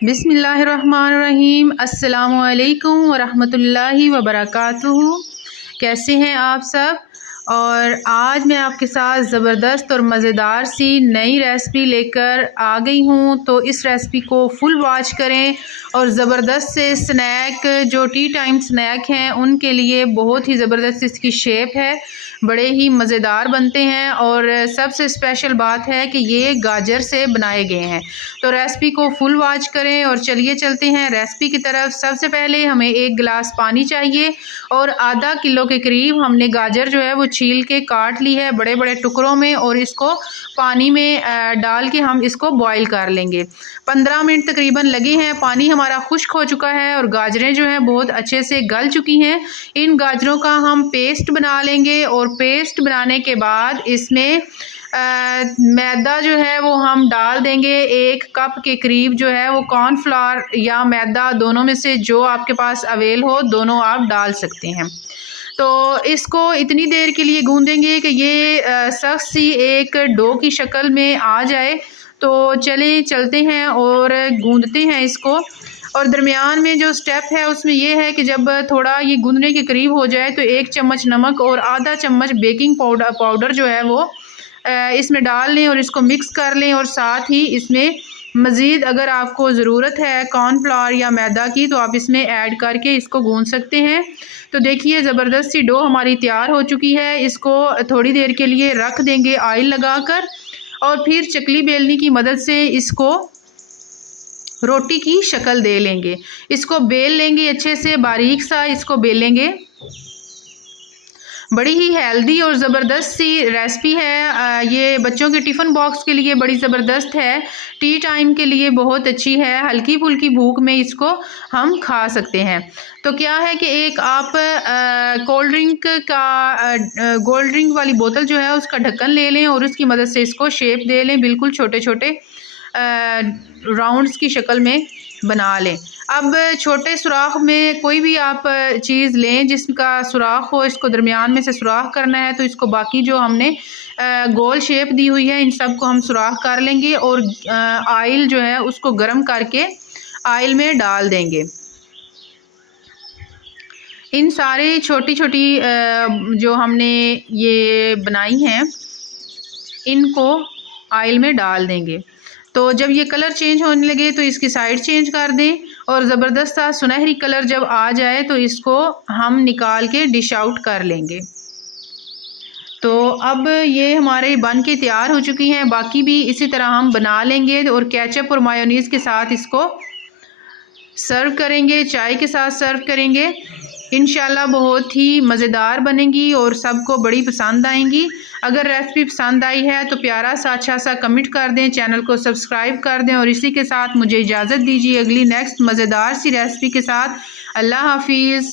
बिस्मिल्लाहिर्रहमानिर्रहीम। अस्सलामुअलैकुम वरहमतुल्लाहि वबरकातुहू। कैसे हैं आप सब? और आज मैं आपके साथ ज़बरदस्त और मज़ेदार सी नई रेसिपी लेकर आ गई हूँ। तो इस रेसिपी को फुल वॉच करें और ज़बरदस्त से स्नैक जो टी टाइम स्नैक हैं उनके लिए बहुत ही ज़बरदस्त इसकी शेप है, बड़े ही मज़ेदार बनते हैं। और सबसे स्पेशल बात है कि ये गाजर से बनाए गए हैं। तो रेसिपी को फुल वॉच करें और चलिए चलते हैं रेसिपी की तरफ। सबसे पहले हमें 1 गिलास पानी चाहिए और आधा किलो के करीब हमने गाजर जो है वो छील के काट ली है बड़े बड़े टुकड़ों में, और इसको पानी में डाल के हम इसको बॉईल कर लेंगे। 15 मिनट तकरीबन लगे हैं। पानी हमारा खुश्क हो चुका है और गाजरें जो हैं बहुत अच्छे से गल चुकी हैं। इन गाजरों का हम पेस्ट बना लेंगे और पेस्ट बनाने के बाद इसमें मैदा जो है वो हम डाल देंगे। 1 कप के करीब जो है वो कॉर्नफ्लावर या मैदा दोनों में से जो आपके पास अवेल हो दोनों आप डाल सकते हैं। तो इसको इतनी देर के लिए गूंदेंगे कि ये सख्त सी एक डो की शक्ल में आ जाए। तो चलें चलते हैं और गूंदते हैं इसको। और दरमियान में जो स्टेप है उसमें ये है कि जब थोड़ा ये गूंदने के करीब हो जाए तो 1 चम्मच नमक और आधा चम्मच बेकिंग पाउडर जो है वो इसमें डाल लें और इसको मिक्स कर लें। और साथ ही इसमें मज़ीद अगर आपको ज़रूरत है कॉर्नफ्लावर या मैदा की तो आप इसमें ऐड करके इसको गूंद सकते हैं। तो देखिए ज़बरदस्त सी डो हमारी तैयार हो चुकी है। इसको थोड़ी देर के लिए रख देंगे ऑयल लगाकर और फिर चकली बेलनी की मदद से इसको रोटी की शक्ल दे लेंगे। इसको बेल लेंगे अच्छे से, बारीक सा इसको बेलेंगे। बड़ी ही हेल्दी और ज़बरदस्त सी रेसिपी है। ये बच्चों के टिफ़िन बॉक्स के लिए बड़ी ज़बरदस्त है, टी टाइम के लिए बहुत अच्छी है। हल्की फुल्की भूख में इसको हम खा सकते हैं। तो क्या है कि एक आप कोल्ड ड्रिंक गोल्ड ड्रिंक वाली बोतल जो है उसका ढक्कन ले लें और उसकी मदद से इसको शेप दे लें, बिल्कुल छोटे छोटे राउंड्स की शक्ल में बना लें। अब छोटे सुराख में कोई भी आप चीज़ लें जिसका सुराख हो, इसको दरमियान में से सुराख करना है। तो इसको बाकी जो हमने गोल शेप दी हुई है इन सब को हम सुराख कर लेंगे और ऑयल जो है उसको गर्म करके ऑयल में डाल देंगे। इन सारे छोटी छोटी जो हमने ये बनाई हैं इनको ऑयल में डाल देंगे। तो जब ये कलर चेंज होने लगे तो इसकी साइड चेंज कर दें और ज़बरदस्त सा सुनहरी कलर जब आ जाए तो इसको हम निकाल के डिश आउट कर लेंगे। तो अब ये हमारे बन के तैयार हो चुकी हैं। बाकी भी इसी तरह हम बना लेंगे और केचप और मायोनीज़ के साथ इसको सर्व करेंगे, चाय के साथ सर्व करेंगे। इंशाल्लाह बहुत ही मज़ेदार बनेंगी और सबको बड़ी पसंद आएंगी। अगर रेसिपी पसंद आई है तो प्यारा सा अच्छा सा कमेंट कर दें, चैनल को सब्सक्राइब कर दें और इसी के साथ मुझे इजाज़त दीजिए अगली नेक्स्ट मज़ेदार सी रेसिपी के साथ। अल्लाह हाफिज़।